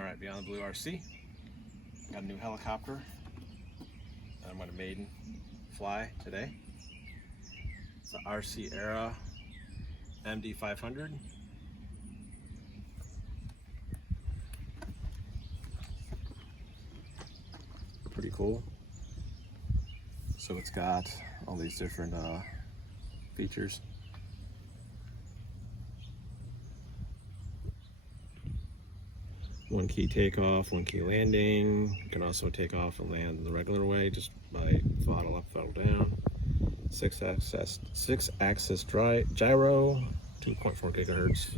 Alright, Beyond the Blue RC. Got a new helicopter. I'm going to Maiden fly today. It's the RC Era MD500. Pretty cool. So it's got all these different features. One key takeoff, one key landing. You can also take off and land the regular way just by throttle up, throttle down. Six axis gyro, 2.4 gigahertz.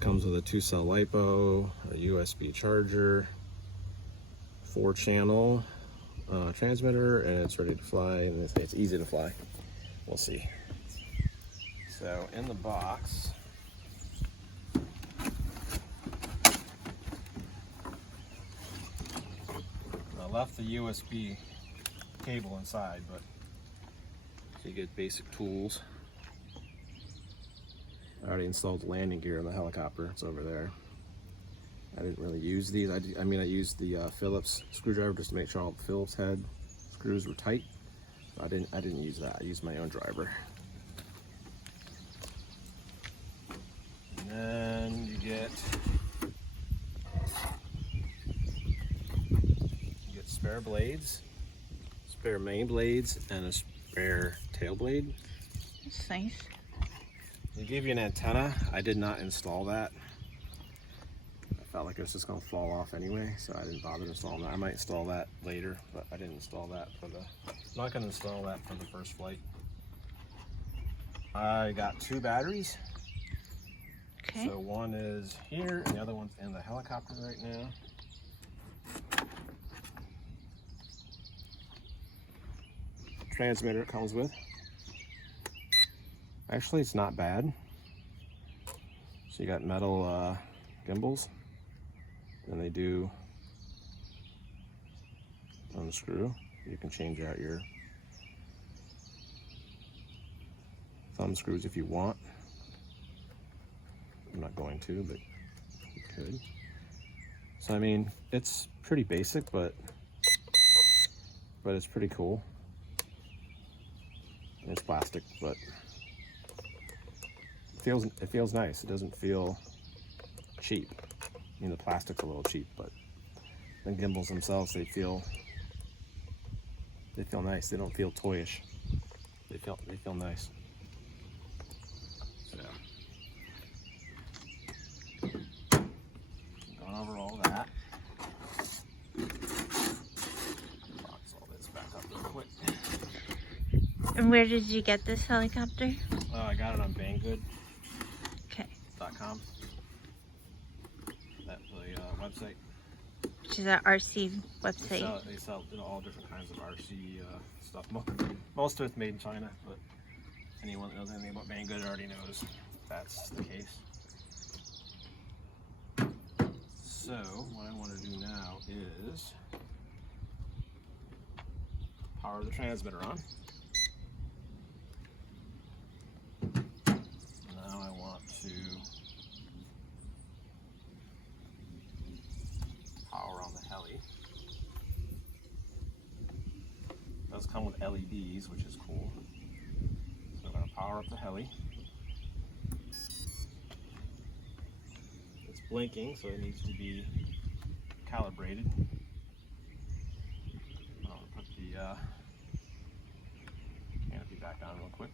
Comes with a 2-cell LiPo, a USB charger, 4-channel transmitter, and it's ready to fly. And it's easy to fly. We'll see. So in the box, I left the USB cable inside, but you get basic tools. I already installed the landing gear in the helicopter. It's over there. I didn't really use these. I mean, I used the Phillips screwdriver just to make sure all the Phillips head screws were tight. I didn't use that. I used my own driver. And then you get spare blades, spare main blades, and a spare tail blade. That's nice. They gave you an antenna. I did not install that. I felt like it was just going to fall off anyway, so I didn't bother installing that. I might install that later, but I didn't install that for the. I'm not going to install that for the first flight. I got 2 batteries. Okay. So one is here, and the other one's in the helicopter right now. Transmitter it comes with. Actually, it's not bad. So you got metal gimbals, and they do unscrew. You can change out your thumb screws if you want. I'm not going to, but you could. So I mean, it's pretty basic, but it's pretty cool. It's plastic, but it feels nice. It doesn't feel cheap. I mean, the plastic's a little cheap, but the gimbals themselves, they feel nice. They don't feel toyish. They feel nice. So, going over all that. Box all this back up real quick. And where did you get this helicopter? I got it on Banggood.com. Okay. That's the website. Which is an RC website. They sell all different kinds of RC stuff. Most of it's made in China, but anyone that knows anything about Banggood already knows that's the case. So what I want to do now is power the transmitter on. Now I want to power on the heli. It does come with LEDs, which is cool. So I'm going to power up the heli. It's blinking, so it needs to be calibrated. I'll put the canopy back on real quick.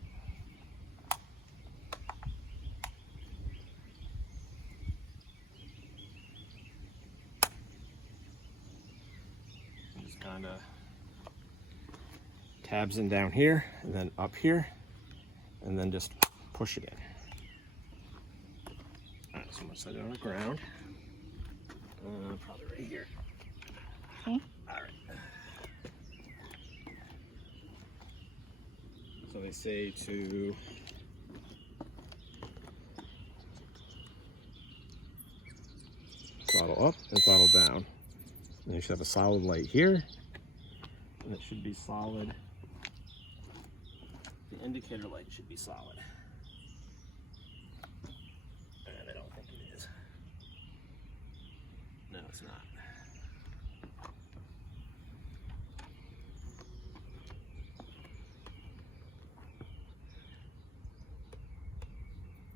Kind of tabs in down here and then up here, and then just push it in. All right, so I'm gonna set it on the ground. Probably right here. Okay. All right. So they say to throttle up and throttle down. And you should have a solid light here, and it should be solid. The indicator light should be solid. And I don't think it is. it's not.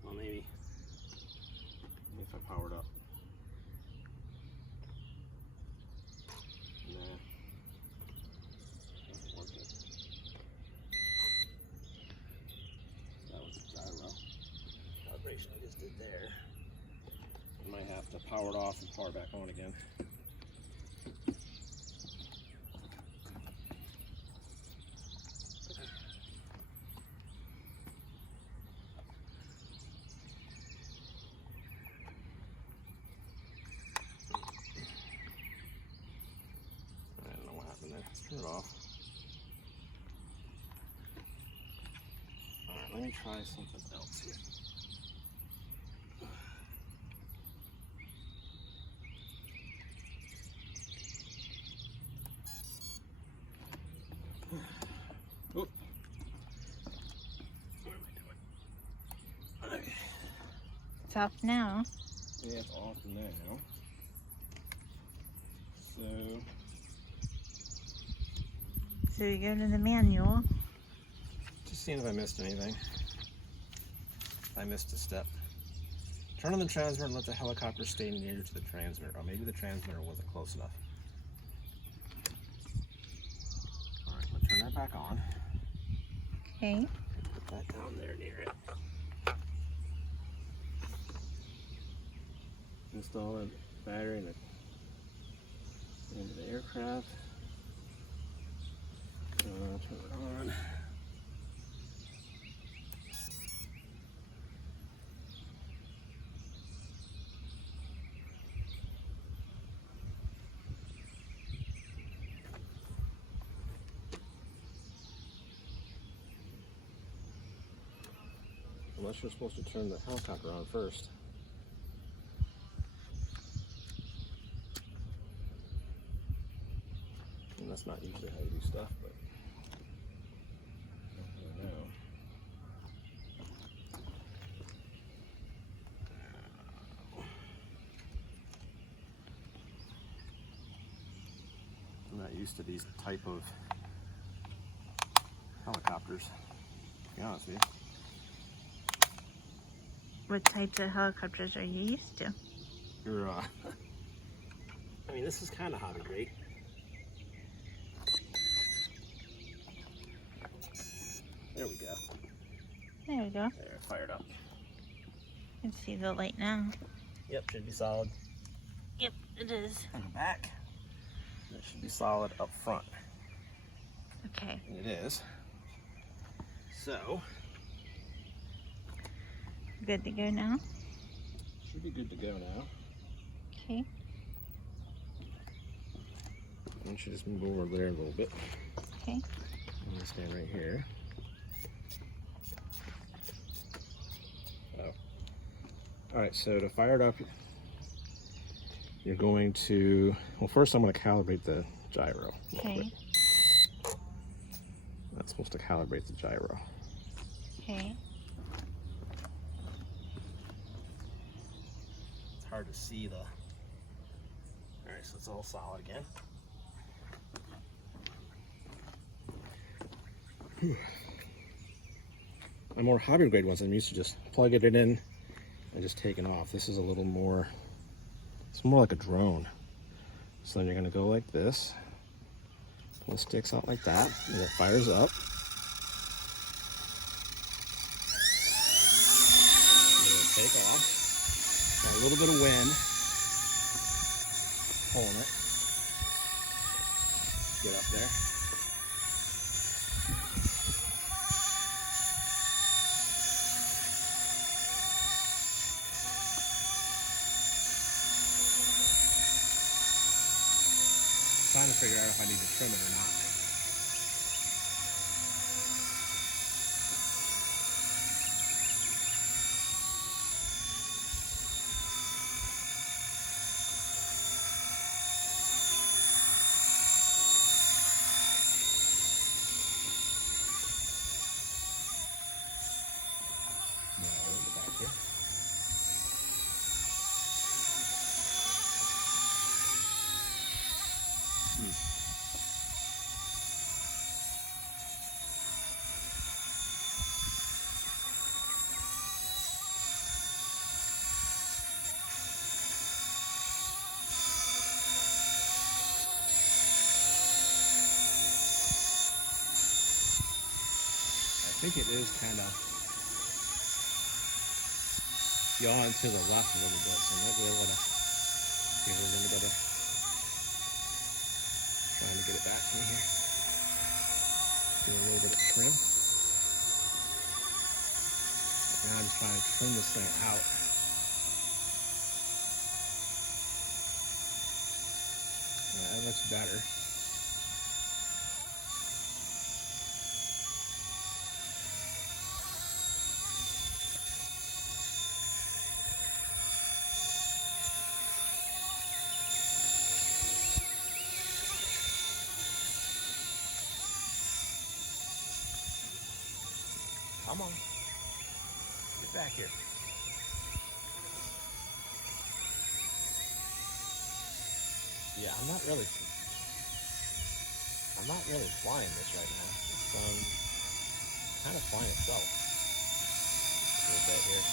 Well, maybe if I power it up. Nah. Doesn't work it. That was the gyro. Calibration I just did there. I might have to power it off and power it back on again. I don't know what happened there. Let's turn it off. Alright, let me try something else here. Oh. What am I doing? Okay. It's off now. Yeah, it's off now. So you go to the manual. Just seeing if I missed anything. I missed a step. Turn on the transmitter and let the helicopter stay near to the transmitter. Or maybe the transmitter wasn't close enough. Alright, I'm going to turn that back on. Okay. Put that down there near it. Install a battery into the aircraft. Turn it on. Unless you're supposed to turn the helicopter on first. And that's not usually how you do stuff, but I don't know. I'm not used to these type of helicopters, to be honest with you. What types of helicopters are you used to? You're, I mean, this is kind of hobby grade. There we go. There we go. There, fired up. You can see the light now. Yep, should be solid. Yep, it is. On the back, it should be solid up front. Okay. And it is. So, Good to go now? should be good to go now. Okay. I should just move over there a little bit. Okay. I'm gonna stand right here. Oh. Alright, so to fire it up, you're going to, well, first I'm going to calibrate the gyro. Okay. That's supposed to calibrate the gyro. Okay. It's hard to see the. Alright, so it's all solid again. The more hobby grade ones, I'm used to just plugging it in and just taking off. This is a little more, it's more like a drone. So then you're going to go like this, pull the sticks out like that, and it fires up. And it'll take off. Got a little bit of wind pulling it. Get up there. Trying to figure out if I need to trim it or not. No, I'll get back here. think it is kind of yawing to the left a little bit, so I might be able to give it a little bit of trying to get it back in here. Do a little bit of trim. Now I'm just trying to trim this thing out. That looks better. Come on. Get back here. Yeah, I'm not really flying this right now. It's kind of flying itself a little bit here.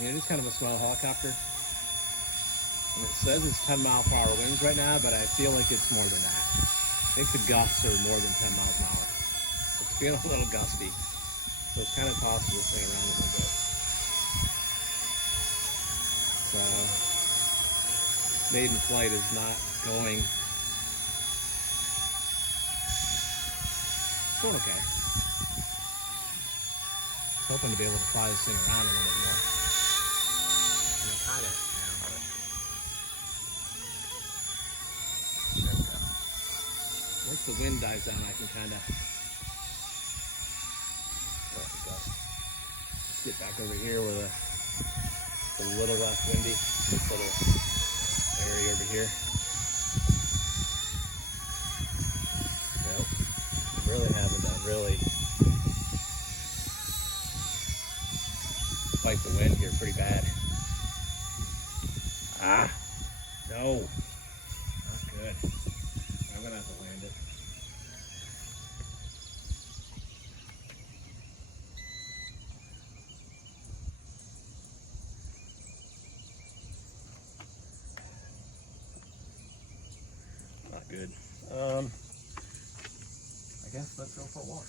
I mean, it is kind of a swell helicopter. And it says it's 10 mile per hour winds right now, but I feel like it's more than that. I think the gusts are more than 10 miles an hour. It's feeling a little gusty. So it's kind of tossing this thing around a little bit. So, maiden flight is not going okay. Hoping to be able to fly this thing around a little bit more. Once the wind dies down, I can kind of let's get back over here where it's a little less windy. This little area over here. Nope, really having to fight the wind here pretty bad. Ah, no, not good. I'm gonna have to land it. Not good. I guess let's go for a walk.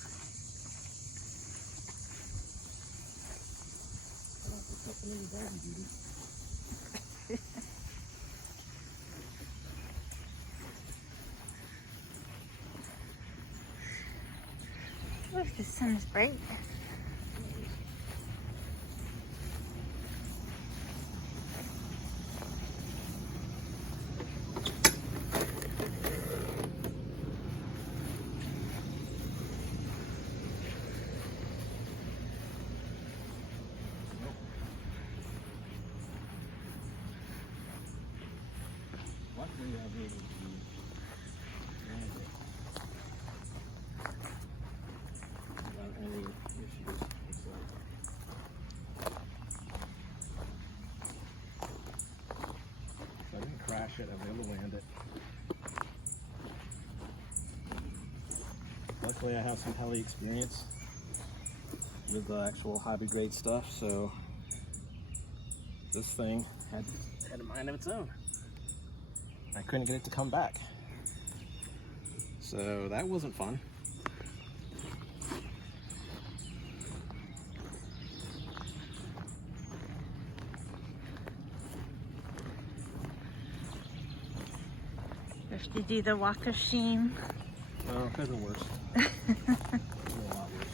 I don't pick up any doggy duty. Look, the sun's bright. Luckily, I was able to land it without any issues. So I didn't crash it, I was able to land it. Luckily, I have some heli experience with the actual hobby grade stuff, so this thing had a mind of its own. I couldn't get it to come back. So that wasn't fun. We have to do the walk of shame. Well, it could have been worse. Could have been a lot worse.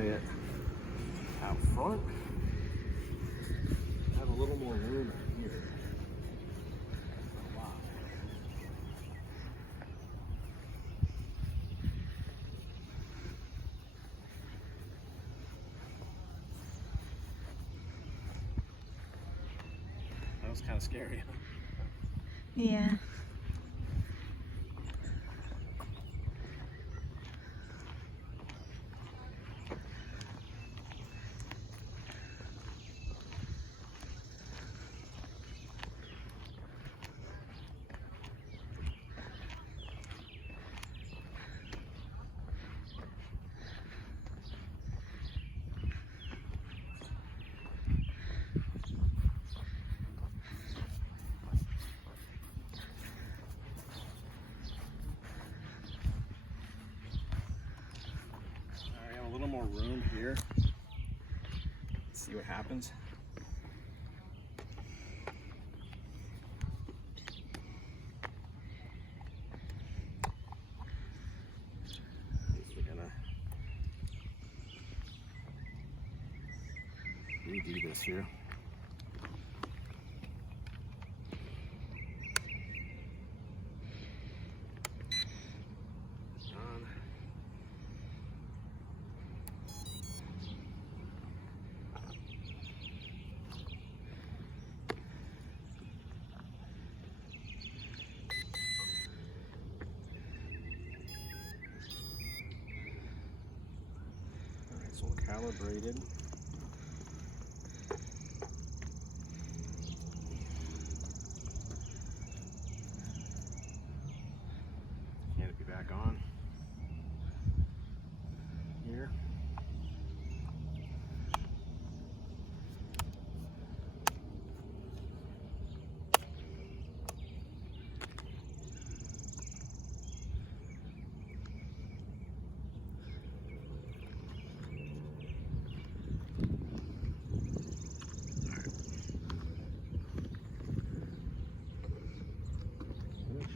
try it out front. I have a little more room in here. Wow. That was kind of scary. Yeah. A little more room here. Let's see what happens. We're gonna redo this here. So we're calibrated. Canopy back on. Here.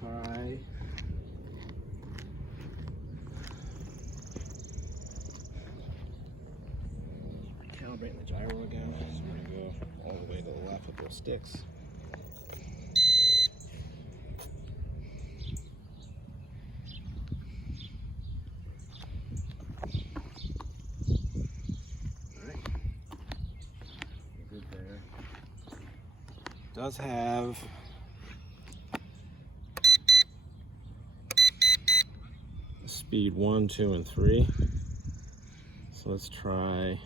Try calibrating the gyro again. So we're going to go all the way to the left with those sticks. Alright. Good there. Does have speed 1, 2, and 3. So let's try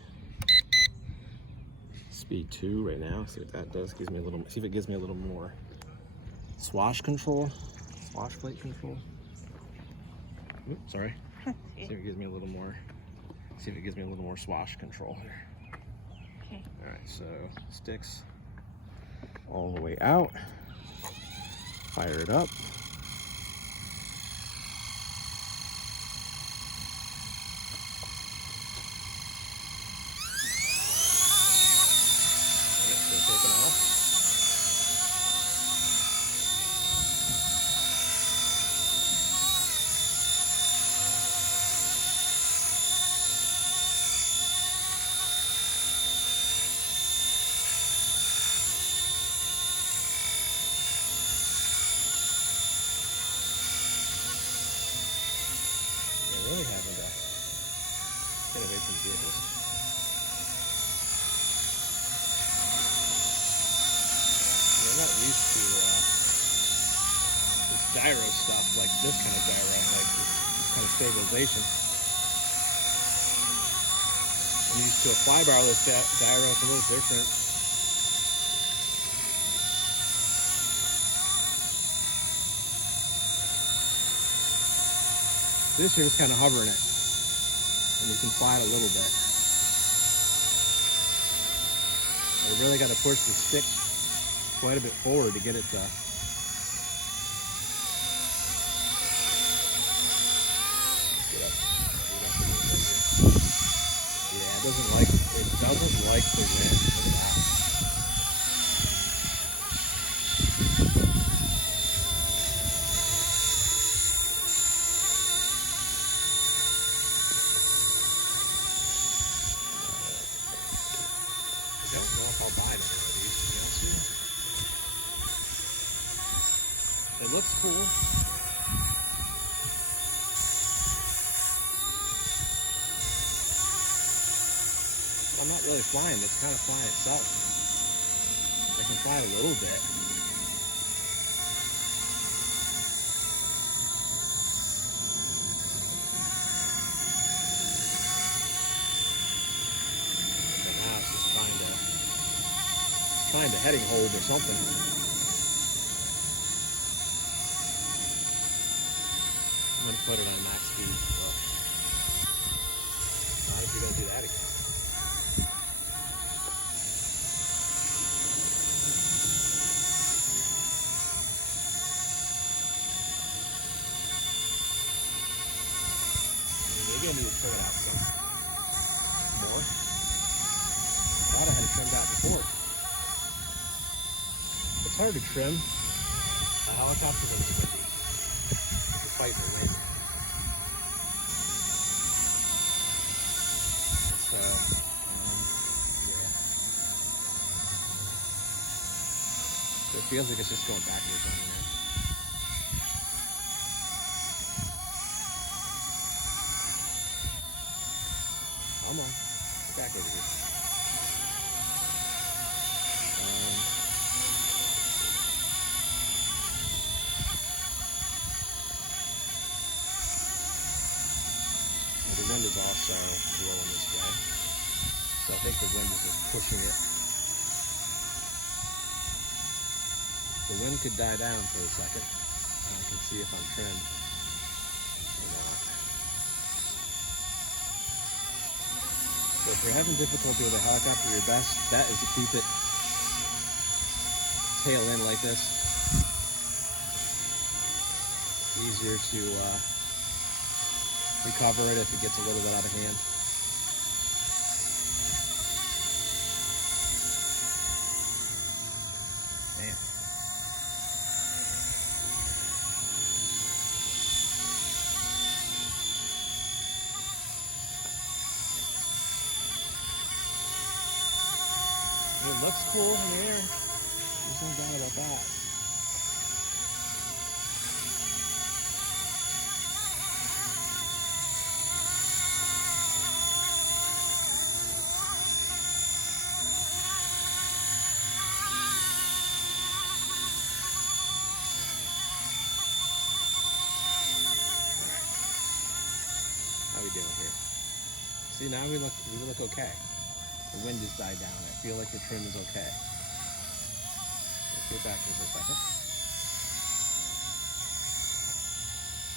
speed 2 right now. See what that does. Gives me a little. See if it gives me a little more swash control, swash plate control. Oops, sorry. See if it gives me a little more. See if it gives me a little more swash control here. Okay. All right. So sticks all the way out. Fire it up. Really having to get away from vehicles. We're not used to this gyro stuff, like this kind of gyro, like this kind of stabilization. I'm used to a fly barrel-less gyro, it's a little different. This here is kind of hovering it, and you can fly it a little bit. I really got to push the stick quite a bit forward to get it to. Yeah, it doesn't like the wind. Look at that. It looks cool. I'm not really flying, it's kind of flying itself. I can fly it a little bit. But now it's just trying to heading hold or something. I'm going to put it on max speed. Well, not if you're going to do that again. Maybe I need to trim it out some more. I thought I had it trimmed out before. It's hard to trim a helicopter when it's windy. You're fighting the wind. So, yeah. So it feels like it's just going backwards on here. Come on, back over here. The wind is also blowing this way, so I think the wind is just pushing it. The wind could die down for a second, and I can see if I'm trimmed or not. So if you're having difficulty with a helicopter, your best bet is to keep it tail in like this. It's easier to recover it if it gets a little bit out of hand. Man. It looks cool in the air. There's no doubt about that. How we doing here? See, now we look okay. The wind has died down. I feel like the trim is okay. Let's get back here for a second.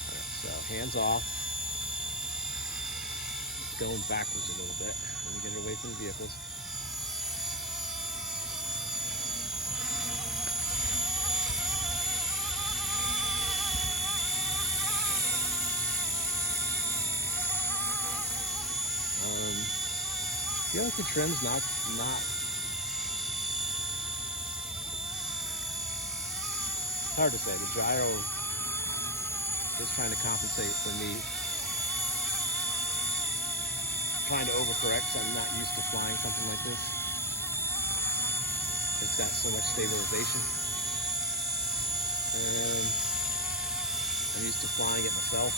Alright, so hands off. Going backwards a little bit. Let me get it away from the vehicles. I feel like the trim's not it's hard to say. The gyro is trying to compensate for me trying to overcorrect, so I'm not used to flying something like this. It's got so much stabilization. And I'm used to flying it myself.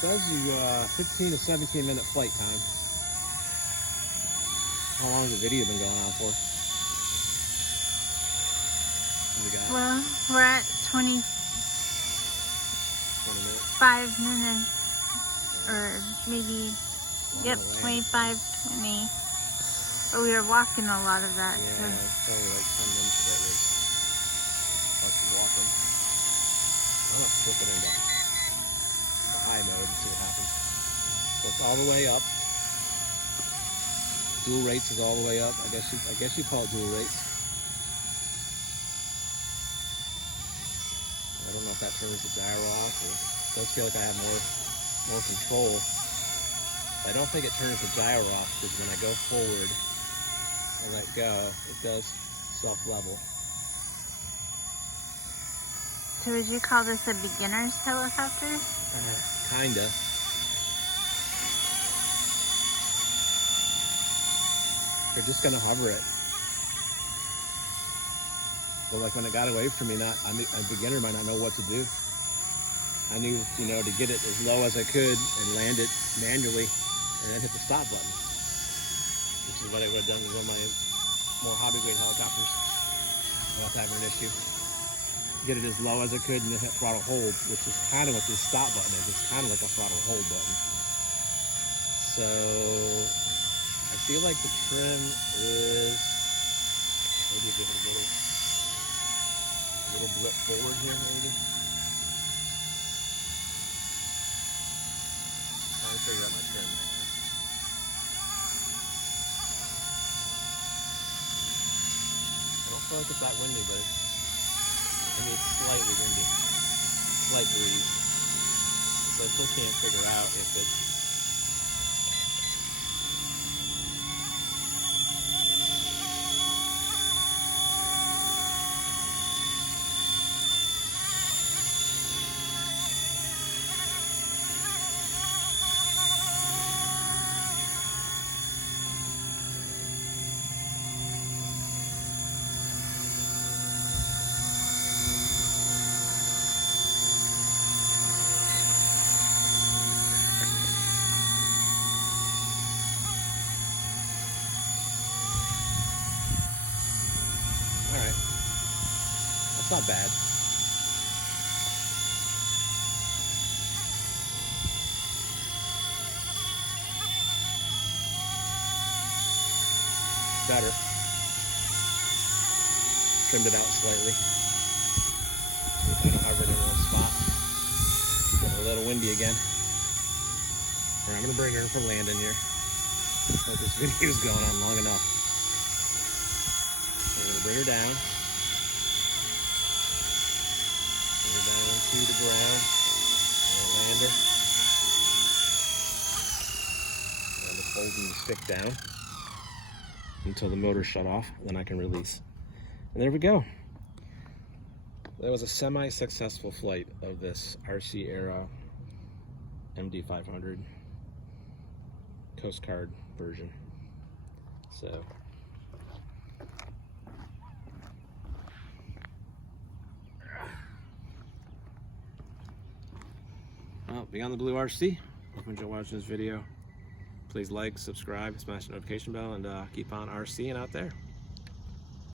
Says you 15 to 17 minute flight time. How long has the video been going on for? What do we got? Well, we're at 20 minutes. 25 minutes, or maybe, yep, 25, 20. But we were walking a lot of that. Yeah, So. it's probably like 10 minutes of that race. Plus walking. I'm gonna flip it into high mode and see what happens. So it's all the way up. Dual rates is all the way up. I guess you call it dual rates. I don't know if that turns the gyro off, or it does feel like I have more control. I don't think it turns the gyro off, because when I go forward and let go, it does self-level. So would you call this a beginner's helicopter? Kinda. You're just gonna hover it. But like when it got away from me, a beginner might not know what to do. I knew, you know, to get it as low as I could and land it manually and then hit the stop button. Which is what I would have done with one of my more hobby grade helicopters without having an issue. Get it as low as I could and then hit throttle hold, which is kind of what this stop button is. It's kind of like a throttle hold button. So I feel like the trim is, maybe give it a little blip forward here, maybe. Trying to figure out my trim right now. I don't feel like it's that windy, but it's slightly windy, slight breeze. So I still can't figure out if it's not bad. Better. Trimmed it out slightly. I don't hover it in one spot. Getting a little windy again. Alright, I'm gonna bring her in for landing here. Hope this video's going on long enough. I'm gonna bring her down. To the ground, and land her, and just holding the stick down until the motor shut off, then I can release. And there we go. That was a semi-successful flight of this RC Era MD500 Coast Guard version. So well, Beyond the Blue RC, hope you enjoyed watching this video. Please like, subscribe, smash the notification bell, and keep on RCing out there.